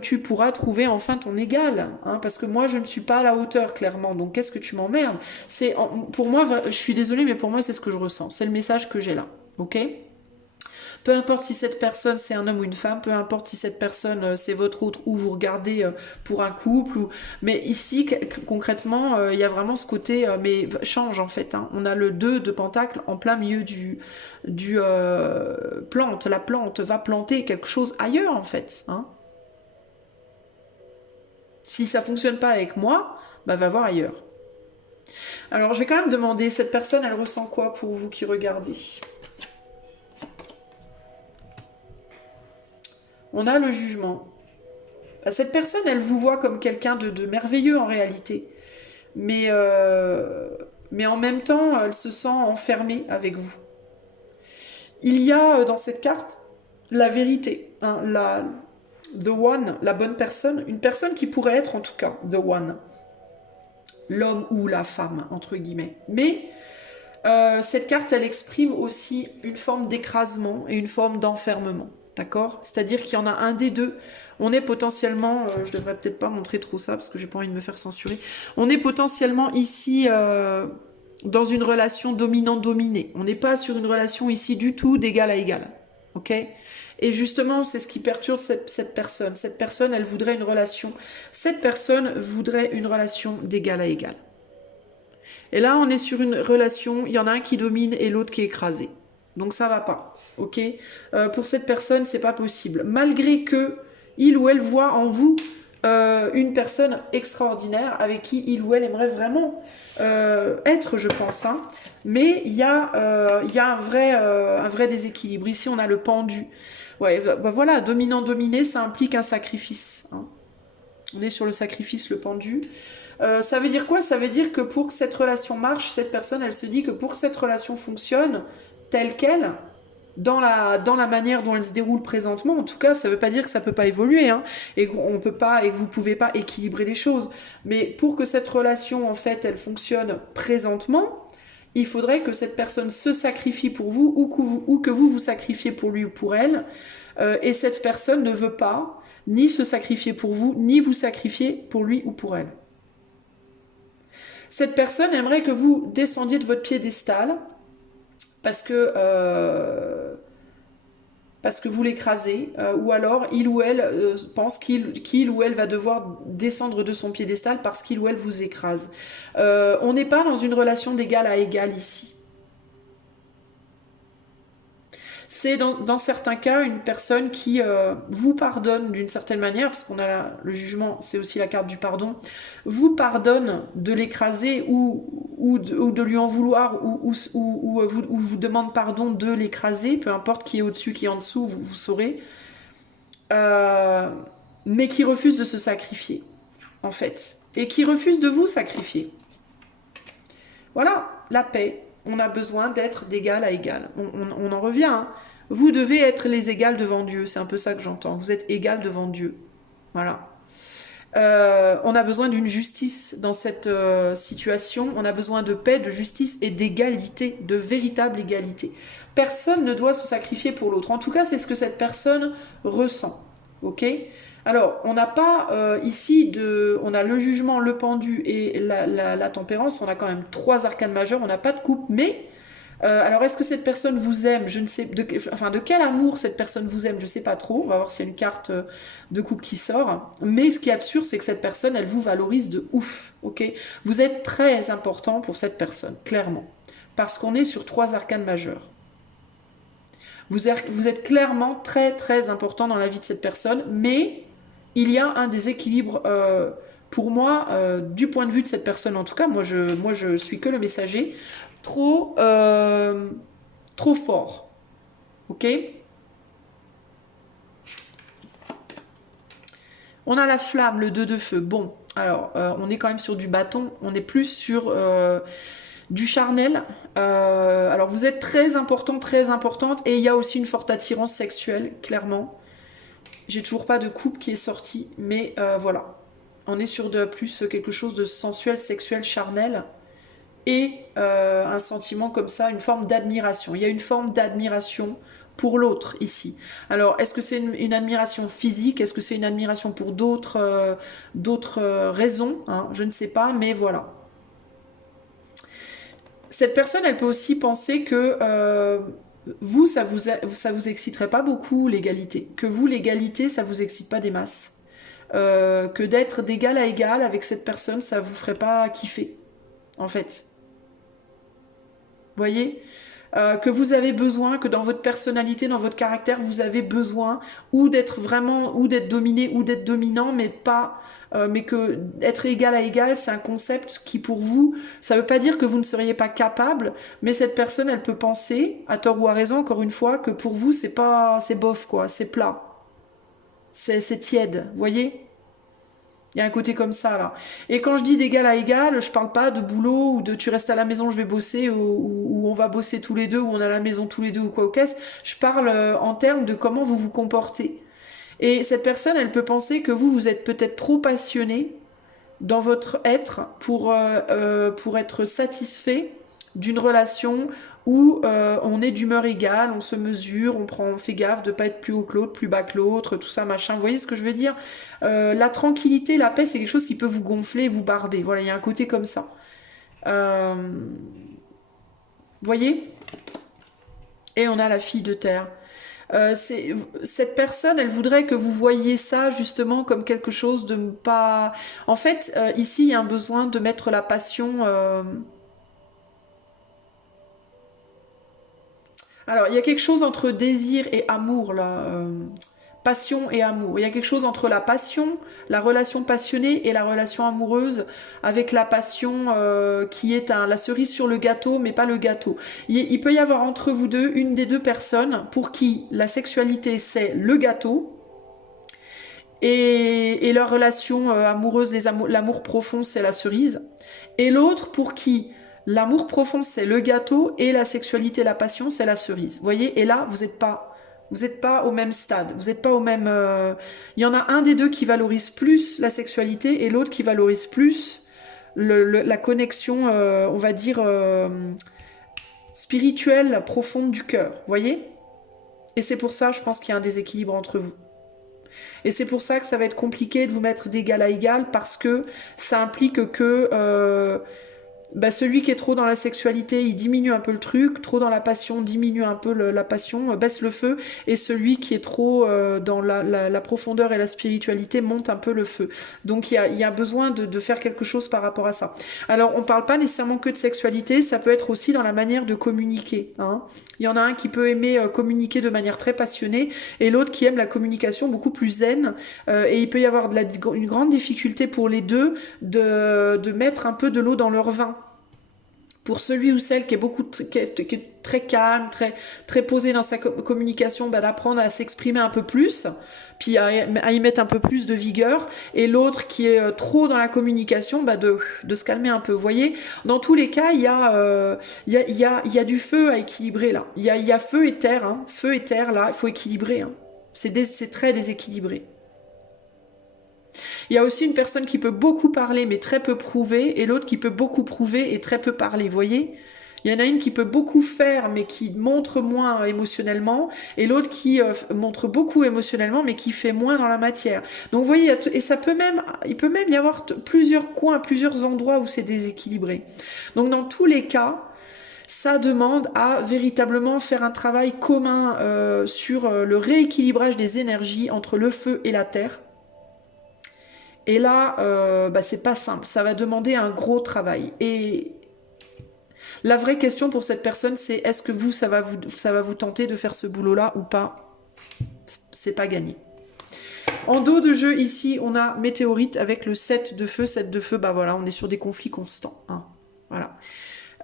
Tu pourras trouver enfin ton égal, hein, parce que moi je ne suis pas à la hauteur, clairement. Donc qu'est-ce que tu m'emmerdes? Pour moi, je suis désolée, mais pour moi c'est ce que je ressens. C'est le message que j'ai là, ok? Peu importe si cette personne c'est un homme ou une femme, peu importe si cette personne c'est votre autre ou vous regardez pour un couple. Mais ici, concrètement, il y a vraiment ce côté, mais change en fait. Hein. On a le 2 de pentacle en plein milieu du plante. La plante va planter quelque chose ailleurs en fait. Hein. Si ça fonctionne pas avec moi, bah va voir ailleurs. Alors je vais quand même demander, cette personne elle ressent quoi pour vous qui regardez? On a le jugement. Cette personne, elle vous voit comme quelqu'un de merveilleux en réalité. Mais, mais en même temps, elle se sent enfermée avec vous. Il y a dans cette carte la vérité, hein, the one, la bonne personne, une personne qui pourrait être en tout cas the one, l'homme ou la femme, entre guillemets. Mais cette carte, elle exprime aussi une forme d'écrasement et une forme d'enfermement. D'accord? C'est-à-dire qu'il y en a un des deux. On est potentiellement, je devrais peut-être pas montrer trop ça parce que j'ai pas envie de me faire censurer. On est potentiellement ici dans une relation dominant-dominé. On n'est pas sur une relation ici du tout d'égal à égal. Ok? Et justement, c'est ce qui perturbe cette personne. Cette personne, elle voudrait une relation. Cette personne voudrait une relation d'égal à égal. Et là, on est sur une relation, il y en a un qui domine et l'autre qui est écrasé. Donc ça va pas, ok? Pour cette personne, c'est pas possible. Malgré que il ou elle voit en vous une personne extraordinaire avec qui il ou elle aimerait vraiment être, je pense. Hein. Mais il y a un vrai déséquilibre. Ici, on a le pendu. Ouais, bah voilà, dominant-dominé, ça implique un sacrifice. Hein. On est sur le sacrifice, le pendu. Ça veut dire quoi? Ça veut dire que pour que cette relation marche, cette personne, elle se dit que pour que cette relation fonctionne telle qu'elle, dans la manière dont elle se déroule présentement, en tout cas, ça ne veut pas dire que ça ne peut pas évoluer, hein, et qu'on peut pas, et que vous ne pouvez pas équilibrer les choses. Mais pour que cette relation, en fait, elle fonctionne présentement, il faudrait que cette personne se sacrifie pour vous, ou que vous vous sacrifiez pour lui ou pour elle, et cette personne ne veut pas ni se sacrifier pour vous, ni vous sacrifier pour lui ou pour elle. Cette personne aimerait que vous descendiez de votre piédestal parce que vous l'écrasez, ou alors il ou elle pense qu'il ou elle va devoir descendre de son piédestal parce qu'il ou elle vous écrase. On n'est pas dans une relation d'égal à égal ici. C'est dans certains cas une personne qui vous pardonne d'une certaine manière, parce qu'on a le jugement, c'est aussi la carte du pardon, vous pardonne de l'écraser ou de lui en vouloir, ou vous demande pardon de l'écraser, peu importe qui est au-dessus, qui est en dessous, vous saurez, mais qui refuse de se sacrifier, en fait, et qui refuse de vous sacrifier. Voilà, la paix. On a besoin d'être d'égal à égal. On en revient. Hein. Vous devez être les égales devant Dieu. C'est un peu ça que j'entends. Vous êtes égal devant Dieu. Voilà. On a besoin d'une justice dans cette situation. On a besoin de paix, de justice et d'égalité, de véritable égalité. Personne ne doit se sacrifier pour l'autre. En tout cas, c'est ce que cette personne ressent. Ok ? Alors, on n'a pas ici on a le jugement, le pendu et la tempérance. On a quand même 3 arcanes majeurs. On n'a pas de couple, mais alors est-ce que cette personne vous aime? Je ne sais, enfin de quel amour cette personne vous aime? Je ne sais pas trop. On va voir s'il y a une carte de couple qui sort. Mais ce qui est sûr, c'est que cette personne, elle vous valorise de ouf. Ok? Vous êtes très important pour cette personne, clairement, parce qu'on est sur 3 arcanes majeurs. Vous êtes clairement très très important dans la vie de cette personne, mais il y a un déséquilibre pour moi, du point de vue de cette personne en tout cas, moi je suis que le messager, trop, trop fort. Ok? On a la flamme, le 2 de feu. Bon, alors on est quand même sur du bâton, on est plus sur du charnel. Alors vous êtes très important, très importante, et il y a aussi une forte attirance sexuelle, clairement. J'ai toujours pas de couple qui est sorti, mais voilà. On est sur de plus quelque chose de sensuel, sexuel, charnel, et un sentiment comme ça, une forme d'admiration. Il y a une forme d'admiration pour l'autre ici. Alors, est-ce que c'est une admiration physique? Est-ce que c'est une admiration pour d'autres raisons, hein? Je ne sais pas, mais voilà. Cette personne, elle peut aussi penser que vous, ça vous exciterait pas beaucoup l'égalité. Que vous, l'égalité, ça vous excite pas des masses. Que d'être d'égal à égal avec cette personne, ça vous ferait pas kiffer, en fait. Vous voyez? Que vous avez besoin, que dans votre personnalité, dans votre caractère, vous avez besoin ou d'être vraiment, ou d'être dominé, ou d'être dominant, mais pas, mais que être égal à égal, c'est un concept qui pour vous, ça veut pas dire que vous ne seriez pas capable, mais cette personne, elle peut penser, à tort ou à raison, encore une fois, que pour vous, c'est pas, c'est bof quoi, c'est plat, c'est tiède, vous voyez? Il y a un côté comme ça là. Et quand je dis d'égal à égal, je parle pas de boulot ou de tu restes à la maison, je vais bosser ou on va bosser tous les deux ou on est à la maison tous les deux ou quoi ou qu'est-ce. Je parle en termes de comment vous vous comportez. Et cette personne, elle peut penser que vous êtes peut-être trop passionné dans votre être pour être satisfait d'une relation où on est d'humeur égale, on se mesure, on fait gaffe de ne pas être plus haut que l'autre, plus bas que l'autre, tout ça, machin. Vous voyez ce que je veux dire? La tranquillité, la paix, c'est quelque chose qui peut vous gonfler, vous barber. Voilà, il y a un côté comme ça. Vous voyez? Et on a la fille de terre. Cette personne, elle voudrait que vous voyiez ça justement comme quelque chose de pas... En fait, ici, il y a un besoin de mettre la passion... Alors, il y a quelque chose entre désir et amour, là. Passion et amour. Il y a quelque chose entre la passion, la relation passionnée et la relation amoureuse, avec la passion qui est la cerise sur le gâteau, mais pas le gâteau. Il peut y avoir entre vous deux une des deux personnes pour qui la sexualité c'est le gâteau et leur relation amoureuse, l'amour profond c'est la cerise, et l'autre pour qui l'amour profond c'est le gâteau et la sexualité, la passion c'est la cerise. Vous voyez? Et là, vous n'êtes pas au même stade, vous n'êtes pas au même... Il y en a un des deux qui valorise plus la sexualité et l'autre qui valorise plus la connexion, on va dire, spirituelle, profonde du cœur. Vous voyez? Et c'est pour ça, je pense qu'il y a un déséquilibre entre vous. Et c'est pour ça que ça va être compliqué de vous mettre d'égal à égal, parce que ça implique que... celui qui est trop dans la sexualité, il diminue un peu le truc, trop dans la passion, diminue un peu la passion, baisse le feu, et celui qui est trop dans la profondeur et la spiritualité monte un peu le feu. Donc il y a besoin de faire quelque chose par rapport à ça. Alors on parle pas nécessairement que de sexualité, ça peut être aussi dans la manière de communiquer, hein. Il y en a un qui peut aimer communiquer de manière très passionnée, et l'autre qui aime la communication beaucoup plus zen, et il peut y avoir une grande difficulté pour les deux de mettre un peu de l'eau dans leur vin. Pour celui ou celle qui est qui est très calme, très posé dans sa communication, d'apprendre à s'exprimer un peu plus, puis à y mettre un peu plus de vigueur, et l'autre qui est trop dans la communication, de se calmer un peu. Vous voyez, dans tous les cas, il y a du feu à équilibrer là. Il y a feu et terre, hein. Feu et terre là, il faut équilibrer, hein. C'est très déséquilibré. Il y a aussi une personne qui peut beaucoup parler mais très peu prouver, et l'autre qui peut beaucoup prouver et très peu parler, vous voyez? Il y en a une qui peut beaucoup faire, mais qui montre moins émotionnellement, et l'autre qui montre beaucoup émotionnellement, mais qui fait moins dans la matière. Donc vous voyez, et ça peut même, il peut même y avoir plusieurs coins, plusieurs endroits où c'est déséquilibré. Donc dans tous les cas, ça demande à véritablement faire un travail commun sur le rééquilibrage des énergies entre le feu et la terre. Et là, c'est pas simple, ça va demander un gros travail. Et la vraie question pour cette personne, c'est est-ce que ça va vous tenter de faire ce boulot-là ou pas? C'est pas gagné. En dos de jeu, ici, on a météorite avec le 7 de feu. 7 de feu, bah voilà, on est sur des conflits constants. Hein. Voilà.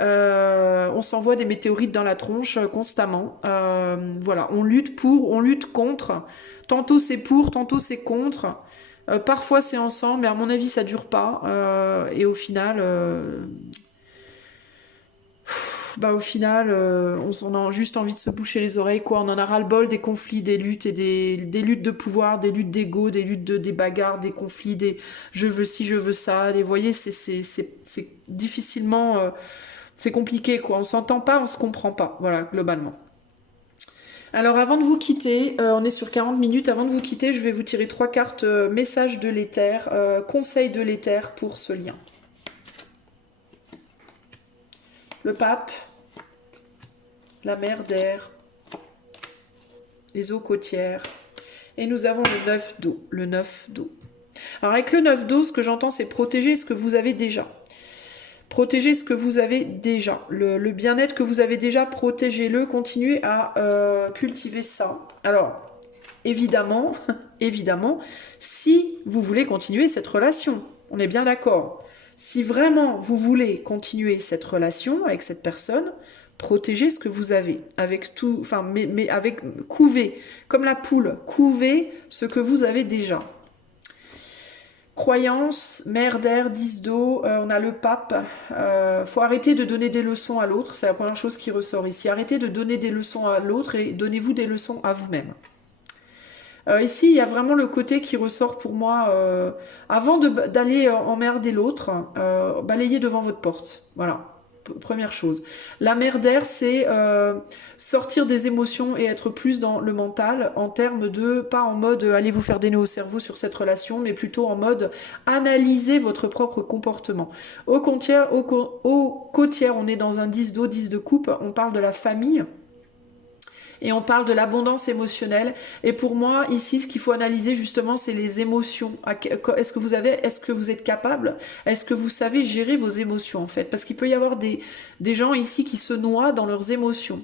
On s'envoie des météorites dans la tronche constamment. Voilà, on lutte pour, on lutte contre. Tantôt c'est pour, tantôt c'est contre. Parfois c'est ensemble, mais à mon avis ça dure pas. Et au final, on a juste envie de se boucher les oreilles, quoi. On en a ras-le-bol des conflits, des luttes et des luttes de pouvoir, des luttes d'ego, des luttes des bagarres, des conflits, des je veux ci, je veux ça. Vous voyez, c'est difficilement, c'est compliqué, quoi. On s'entend pas, on se comprend pas, voilà, globalement. Alors avant de vous quitter, on est sur 40 minutes, avant de vous quitter, je vais vous tirer 3 cartes message de l'éther, conseil de l'éther pour ce lien. Le pape, la mer d'air, les eaux côtières, et nous avons le 9 d'eau, le 9 d'eau. Alors avec le 9 d'eau, ce que j'entends, c'est protéger ce que vous avez déjà. Protégez ce que vous avez déjà. Le bien-être que vous avez déjà, protégez-le, continuez à cultiver ça. Alors, évidemment, évidemment, si vous voulez continuer cette relation, on est bien d'accord. Si vraiment vous voulez continuer cette relation avec cette personne, protégez ce que vous avez. Avec tout, enfin, mais avec couvez, comme la poule, couvez ce que vous avez déjà. Croyance, mer d'air, 10 d'eau, on a le pape. Faut arrêter de donner des leçons à l'autre, c'est la première chose qui ressort ici. Arrêtez de donner des leçons à l'autre et donnez-vous des leçons à vous-même. Ici, il y a vraiment le côté qui ressort pour moi. Avant d'aller emmerder l'autre, balayez devant votre porte. Voilà. Première chose. La mer d'air, c'est sortir des émotions et être plus dans le mental en termes de, pas en mode allez vous faire des nœuds au cerveau sur cette relation, mais plutôt en mode analyser votre propre comportement. Au côtière, on est dans un 10 d'eau, 10 de coupe, on parle de la famille. Et on parle de l'abondance émotionnelle. Et pour moi, ici, ce qu'il faut analyser justement, c'est les émotions. Est-ce que vous êtes capable? Est-ce que vous savez gérer vos émotions en fait? Parce qu'il peut y avoir des gens ici qui se noient dans leurs émotions,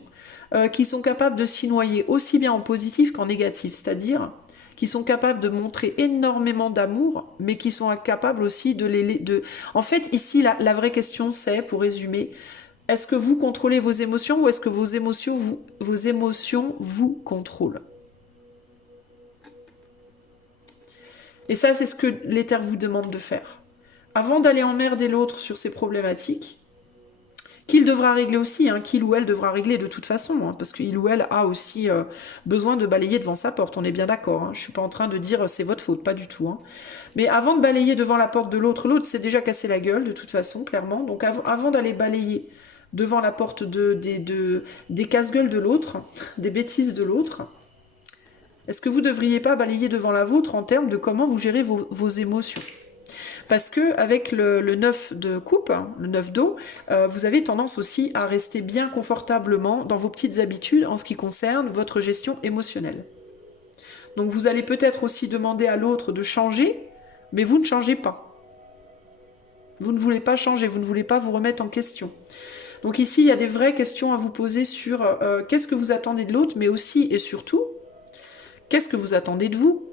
qui sont capables de s'y noyer aussi bien en positif qu'en négatif. C'est-à-dire qui sont capables de montrer énormément d'amour, mais qui sont capables aussi de... En fait, ici, la vraie question, c'est, pour résumer, est-ce que vous contrôlez vos émotions ou est-ce que vos émotions vous contrôlent? Et ça, c'est ce que l'éther vous demande de faire. Avant d'aller emmerder l'autre sur ses problématiques, qu'il devra régler aussi, hein, qu'il ou elle devra régler de toute façon, hein, parce qu'il ou elle a aussi besoin de balayer devant sa porte, on est bien d'accord. Hein, je ne suis pas en train de dire c'est votre faute, pas du tout. Hein. Mais avant de balayer devant la porte de l'autre, l'autre s'est déjà cassé la gueule de toute façon, clairement. Donc avant d'aller balayer devant la porte des casse-gueules de l'autre, des bêtises de l'autre, est-ce que vous ne devriez pas balayer devant la vôtre en termes de comment vous gérez vos émotions? Parce que avec le 9 de coupe, hein, le 9 d'eau, vous avez tendance aussi à rester bien confortablement dans vos petites habitudes en ce qui concerne votre gestion émotionnelle. Donc vous allez peut-être aussi demander à l'autre de changer, mais vous ne changez pas. Vous ne voulez pas changer, vous ne voulez pas vous remettre en question. Donc ici, il y a des vraies questions à vous poser sur qu'est-ce que vous attendez de l'autre, mais aussi et surtout, qu'est-ce que vous attendez de vous,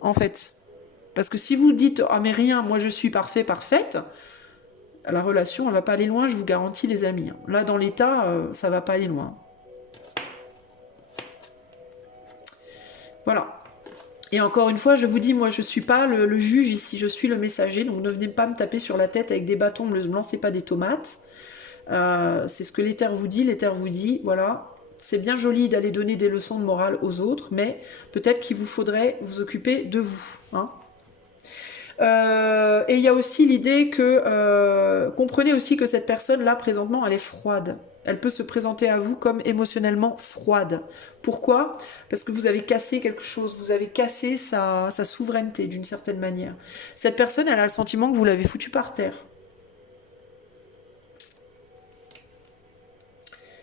en fait. Parce que si vous dites « Ah mais rien, moi je suis parfait, parfaite », la relation, elle va pas aller loin, je vous garantis les amis. Là, dans l'état, ça va pas aller loin. Voilà. Et encore une fois, je vous dis, moi je suis pas le juge ici, je suis le messager, donc ne venez pas me taper sur la tête avec des bâtons, ne me lancez pas des tomates. C'est ce que l'éther vous dit, voilà, c'est bien joli d'aller donner des leçons de morale aux autres, mais peut-être qu'il vous faudrait vous occuper de vous. Hein. Et il y a aussi l'idée que, comprenez aussi que cette personne-là, présentement, elle est froide. Elle peut se présenter à vous comme émotionnellement froide. Pourquoi? Parce que vous avez cassé quelque chose, vous avez cassé sa souveraineté d'une certaine manière. Cette personne, elle a le sentiment que vous l'avez foutu par terre.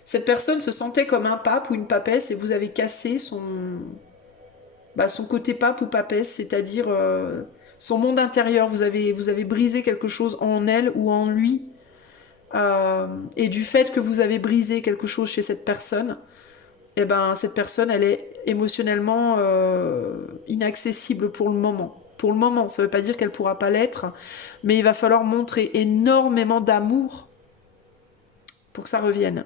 Cette personne se sentait comme un pape ou une papesse et vous avez cassé son côté pape ou papesse, c'est-à-dire son monde intérieur. Vous avez brisé quelque chose en elle ou en lui. Et du fait que vous avez brisé quelque chose chez cette personne, eh ben, cette personne, elle est émotionnellement inaccessible pour le moment. Pour le moment, ça ne veut pas dire qu'elle ne pourra pas l'être, mais il va falloir montrer énormément d'amour pour que ça revienne.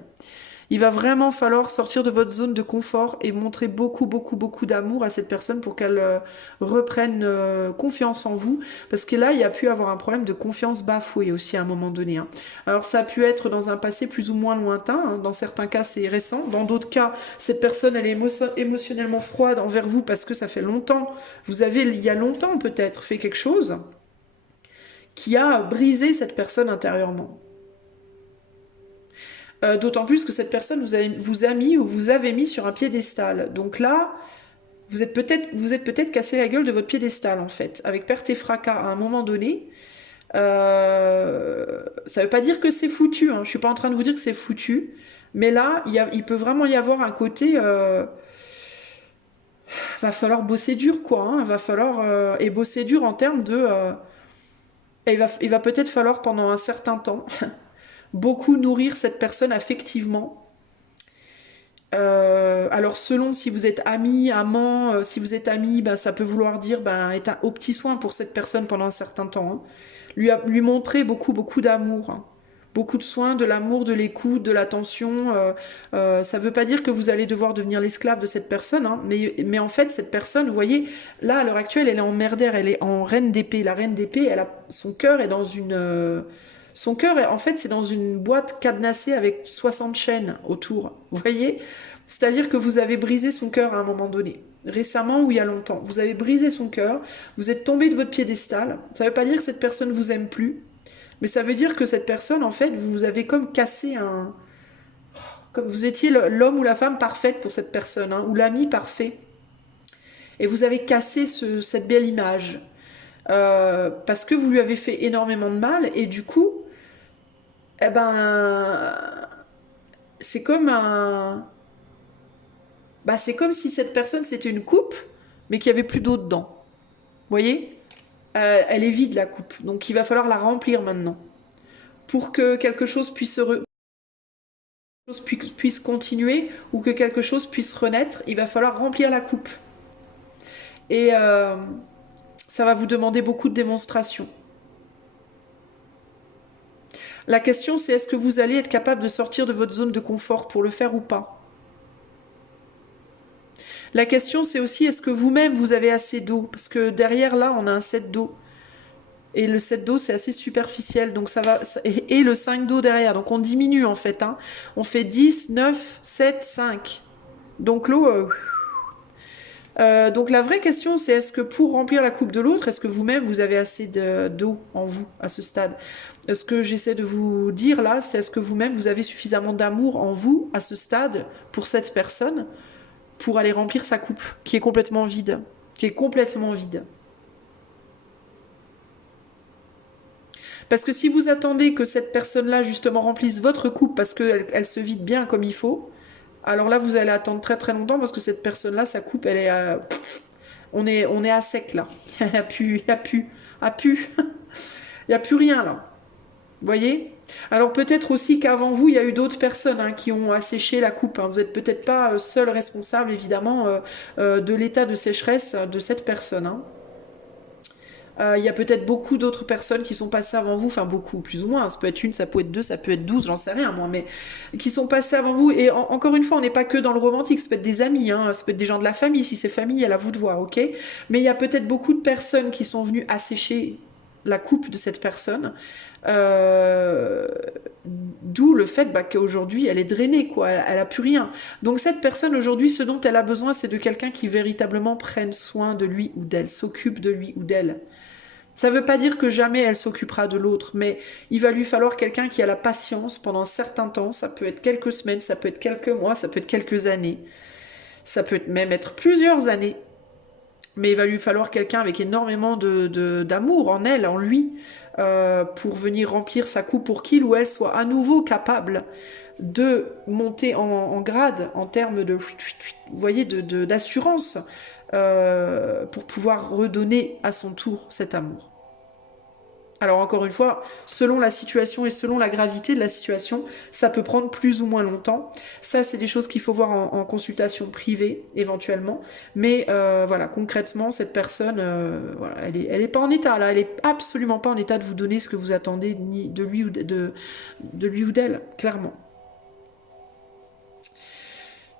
Il va vraiment falloir sortir de votre zone de confort et montrer beaucoup, beaucoup, beaucoup d'amour à cette personne pour qu'elle reprenne confiance en vous. Parce que là, il y a pu avoir un problème de confiance bafouée aussi à un moment donné. Hein. Alors, ça a pu être dans un passé plus ou moins lointain. Hein. Dans certains cas, c'est récent. Dans d'autres cas, cette personne, elle est émotionnellement froide envers vous parce que ça fait longtemps. Vous avez, il y a longtemps peut-être, fait quelque chose qui a brisé cette personne intérieurement. D'autant plus que cette personne vous a mis ou vous avez mis sur un piédestal. Donc là, vous êtes peut-être cassé la gueule de votre piédestal en fait, avec perte et fracas à un moment donné. Ça ne veut pas dire que c'est foutu, hein. Je ne suis pas en train de vous dire que c'est foutu, mais là, il peut vraiment y avoir un côté... va falloir bosser dur quoi, hein. Va falloir... et bosser dur en termes de... il va peut-être falloir pendant un certain temps... beaucoup nourrir cette personne affectivement. Alors selon si vous êtes ami, amant, si vous êtes ami, ben, ça peut vouloir dire ben, être au petit soin pour cette personne pendant un certain temps. Hein. Lui montrer beaucoup, beaucoup d'amour. Hein. Beaucoup de soins, de l'amour, de l'écoute, de l'attention. Ça ne veut pas dire que vous allez devoir devenir l'esclave de cette personne, hein, mais en fait, cette personne, vous voyez, là, à l'heure actuelle, elle est en merdaire, elle est en reine d'épée. La reine d'épée, son cœur est dans une... Son cœur, en fait, c'est dans une boîte cadenassée avec 60 chaînes autour. Vous voyez? C'est-à-dire que vous avez brisé son cœur à un moment donné. Récemment ou il y a longtemps. Vous avez brisé son cœur. Vous êtes tombé de votre piédestal. Ça ne veut pas dire que cette personne vous aime plus. Mais ça veut dire que cette personne, en fait, vous avez comme cassé un... Comme vous étiez l'homme ou la femme parfaite pour cette personne. Hein, ou l'ami parfait. Et vous avez cassé cette belle image. Parce que vous lui avez fait énormément de mal. Et du coup... Eh ben, c'est comme c'est comme si cette personne c'était une coupe, mais qu'il n'y avait plus d'eau dedans. Vous voyez? Elle est vide la coupe, donc il va falloir la remplir maintenant pour que quelque chose puisse continuer ou que quelque chose puisse renaître. Il va falloir remplir la coupe et ça va vous demander beaucoup de démonstration. La question, c'est est-ce que vous allez être capable de sortir de votre zone de confort pour le faire ou pas? La question, c'est aussi est-ce que vous-même, vous avez assez d'eau? Parce que derrière, là, on a un 7 d'eau. Et le 7 d'eau, c'est assez superficiel. Donc ça va, et le 5 d'eau derrière. Donc on diminue, en fait. Hein. On fait 10, 9, 7, 5. Donc l'eau... donc la vraie question, c'est est-ce que pour remplir la coupe de l'autre, est-ce que vous-même, vous avez assez d'eau en vous à ce stade? Ce que j'essaie de vous dire là, c'est est-ce que vous-même, vous avez suffisamment d'amour en vous à ce stade pour cette personne pour aller remplir sa coupe qui est complètement vide, Parce que si vous attendez que cette personne-là justement remplisse votre coupe parce qu'elle se vide bien comme il faut, alors là vous allez attendre très très longtemps parce que cette personne-là, sa coupe, elle est... on est à sec là. Il n'y a plus, il n'y a plus rien là. Vous voyez? Alors peut-être aussi qu'avant vous, il y a eu d'autres personnes hein, qui ont asséché la coupe. Hein. Vous n'êtes peut-être pas seul responsable, évidemment, de l'état de sécheresse de cette personne. Hein. Il y a peut-être beaucoup d'autres personnes qui sont passées avant vous, enfin beaucoup, plus ou moins, ça peut être une, ça peut être deux, ça peut être 12, j'en sais rien moi, mais qui sont passées avant vous, et encore une fois, on n'est pas que dans le romantique, ça peut être des amis, hein, ça peut être des gens de la famille, si c'est familial, à vous de voir, ok? Mais il y a peut-être beaucoup de personnes qui sont venues assécher la coupe de cette personne, d'où le fait qu'aujourd'hui elle est drainée, quoi, elle a plus rien. Donc cette personne aujourd'hui, ce dont elle a besoin, c'est de quelqu'un qui véritablement prenne soin de lui ou d'elle, s'occupe de lui ou d'elle. Ça ne veut pas dire que jamais elle s'occupera de l'autre, mais il va lui falloir quelqu'un qui a la patience pendant un certain temps. Ça peut être quelques semaines, ça peut être quelques mois, ça peut être quelques années. Ça peut même être plusieurs années. Mais il va lui falloir quelqu'un avec énormément d'amour en elle, en lui, pour venir remplir sa coupe pour qu'il ou elle soit à nouveau capable de monter en grade en termes de, vous voyez, d'assurance, pour pouvoir redonner à son tour cet amour. Alors encore une fois, selon la situation et selon la gravité de la situation, ça peut prendre plus ou moins longtemps. Ça, c'est des choses qu'il faut voir en consultation privée, éventuellement. Mais voilà, concrètement, cette personne, voilà, elle est pas en état, là. Elle est absolument pas en état de vous donner ce que vous attendez ni de lui ou d'elle, clairement.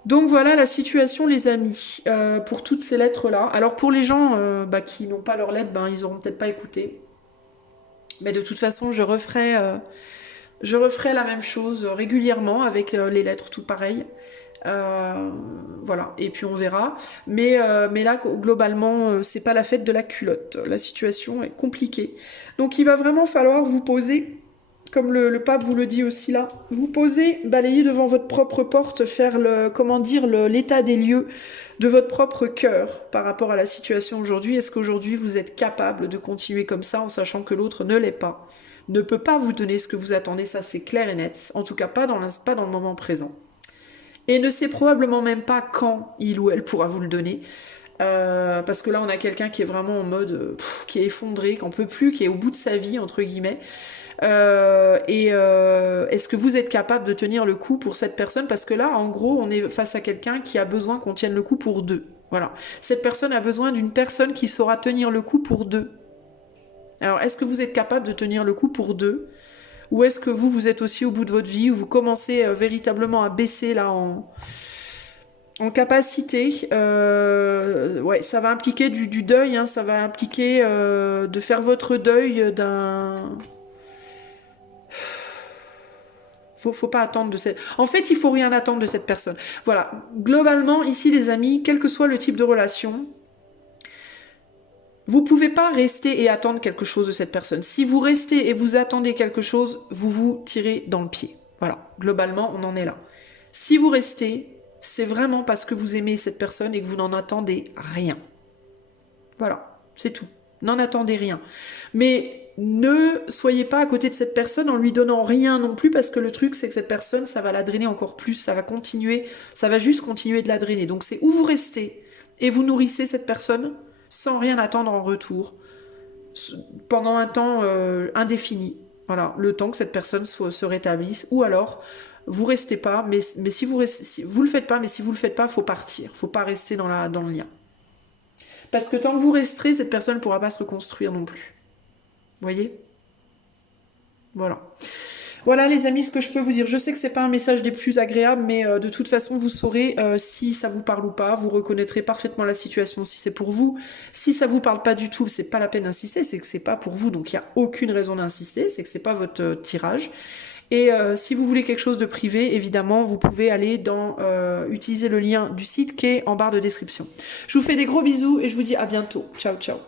Donc voilà la situation, les amis, pour toutes ces lettres-là. Alors pour les gens qui n'ont pas leurs lettres, ils n'auront peut-être pas écouté. Mais de toute façon, je referai la même chose régulièrement avec les lettres, tout pareil. Voilà, et puis on verra. Mais là, globalement, c'est pas la fête de la culotte. La situation est compliquée. Donc il va vraiment falloir vous poser, comme le pape vous le dit aussi là, vous poser, balayer devant votre propre porte, faire l'état des lieux de votre propre cœur par rapport à la situation aujourd'hui. Est-ce qu'aujourd'hui vous êtes capable de continuer comme ça en sachant que l'autre ne l'est pas, ne peut pas vous donner ce que vous attendez, ça c'est clair et net, en tout cas pas dans le moment présent. Et ne sait probablement même pas quand il ou elle pourra vous le donner. Parce que là on a quelqu'un qui est vraiment en mode qui est effondré, qui n'en peut plus, qui est au bout de sa vie entre guillemets. Est-ce que vous êtes capable de tenir le coup pour cette personne? Parce que là, en gros, on est face à quelqu'un qui a besoin qu'on tienne le coup pour deux. Voilà. Cette personne a besoin d'une personne qui saura tenir le coup pour deux. Alors, est-ce que vous êtes capable de tenir le coup pour deux? Ou est-ce que vous êtes aussi au bout de votre vie, où vous commencez véritablement à baisser là en capacité? Ouais, ça va impliquer du deuil, hein, ça va impliquer de faire votre deuil d'un... Faut pas attendre de cette... En fait, il faut rien attendre de cette personne. Voilà. Globalement, ici, les amis, quel que soit le type de relation, vous pouvez pas rester et attendre quelque chose de cette personne. Si vous restez et vous attendez quelque chose, vous vous tirez dans le pied. Voilà. Globalement, on en est là. Si vous restez, c'est vraiment parce que vous aimez cette personne et que vous n'en attendez rien. Voilà. C'est tout. N'en attendez rien. Mais ne soyez pas à côté de cette personne en lui donnant rien non plus, parce que le truc c'est que cette personne, ça va la drainer encore plus, ça va continuer, ça va juste continuer de la drainer. Donc c'est où vous restez et vous nourrissez cette personne sans rien attendre en retour pendant un temps indéfini. Voilà, le temps que cette personne se rétablisse, ou alors vous restez pas, mais si vous le faites pas, mais si vous le faites pas, faut partir, faut pas rester dans le lien. Parce que tant que vous resterez, cette personne ne pourra pas se reconstruire non plus. Vous voyez? Voilà. Voilà les amis, ce que je peux vous dire. Je sais que c'est pas un message des plus agréables, mais de toute façon, vous saurez si ça vous parle ou pas. Vous reconnaîtrez parfaitement la situation si c'est pour vous. Si ça vous parle pas du tout, c'est pas la peine d'insister, c'est que c'est pas pour vous, donc il n'y a aucune raison d'insister, c'est que c'est pas votre tirage. Et si vous voulez quelque chose de privé, évidemment, vous pouvez aller utiliser le lien du site qui est en barre de description. Je vous fais des gros bisous et je vous dis à bientôt. Ciao, ciao.